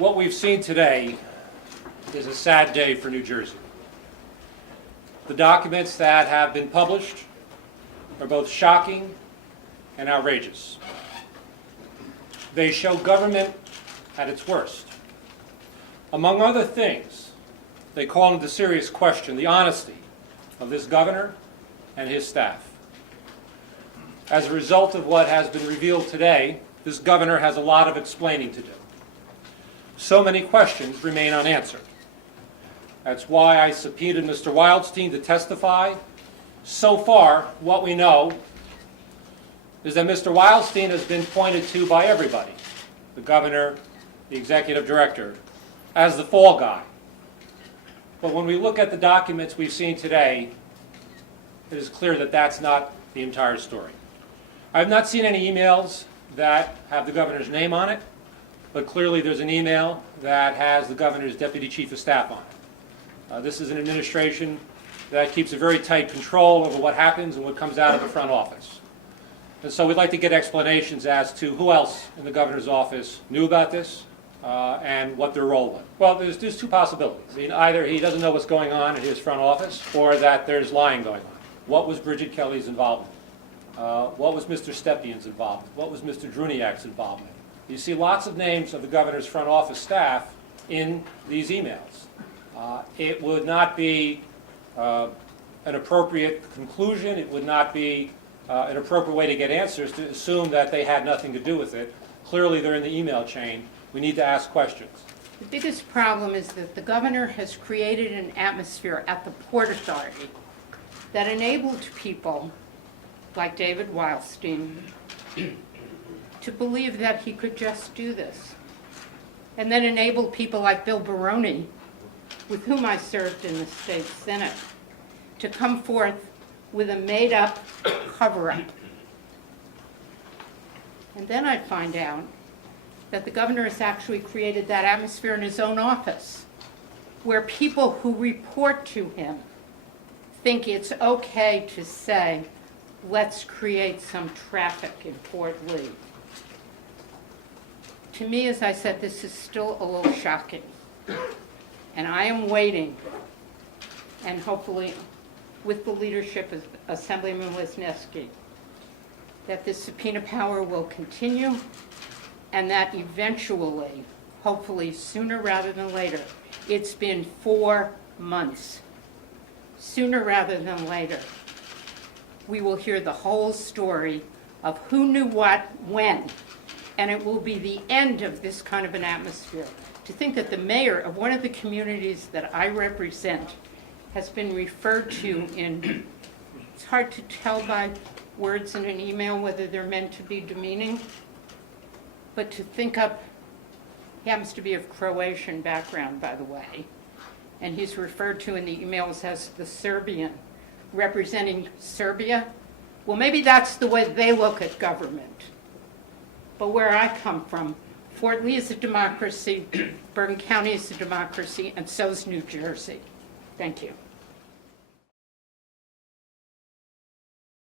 What we've seen today is a sad day for New Jersey. The documents that have been published are both shocking and outrageous. They show government at its worst. Among other things, they call into serious question the honesty of this governor and his staff. As a result of what has been revealed today, this governor has a lot of explaining to do. So many questions remain unanswered. That's why I subpoenaed Mr. Wildstein to testify. So far, what we know is that Mr. Wildstein has been pointed to by everybody, the governor, the executive director, as the fall guy. But when we look at the documents we've seen today, it is clear that that's not the entire story. I have not seen any emails that have the governor's name on it, but clearly there's an email that has the governor's deputy chief of staff on it. This is an administration that keeps a very tight control over what happens and what comes out of the front office. And so we'd like to get explanations as to who else in the governor's office knew about this and what their role was. Well, there's two possibilities. I mean, either he doesn't know what's going on in his front office, or that there's lying going on. What was Bridget Kelly's involvement? What was Mr. Stepnian's involvement? What was Mr. Druniak's involvement? You see lots of names of the governor's front office staff in these emails. It would not be an appropriate conclusion. It would not be an appropriate way to get answers to assume that they had nothing to do with it. Clearly, they're in the email chain. We need to ask questions. The biggest problem is that the governor has created an atmosphere at the Port Authority that enabled people like David Wildstein to believe that he could just do this, and then enabled people like Bill Baroni, with whom I served in the state Senate, to come forth with a made-up cover-up. And then I'd find out that the governor has actually created that atmosphere in his own office, where people who report to him think it's okay to say, let's create some traffic in Fort Lee. To me, as I said, this is still a little shocking. And I am waiting, and hopefully with the leadership of Assemblyman Wisniewski, that this subpoena power will continue, and that eventually, hopefully sooner rather than later, it's been 4 months, sooner rather than later, we will hear the whole story of who knew what, when, and it will be the end of this kind of an atmosphere. To think that the mayor of one of the communities that I represent has been referred to in, it's hard to tell by words in an email whether they're meant to be demeaning, but to think up, he happens to be of Croatian background, by the way, and he's referred to in the emails as the Serbian, representing Serbia. Well, maybe that's the way they look at government. But where I come from, Fort Lee is a democracy, Bergen County is a democracy, and so is New Jersey. Thank you.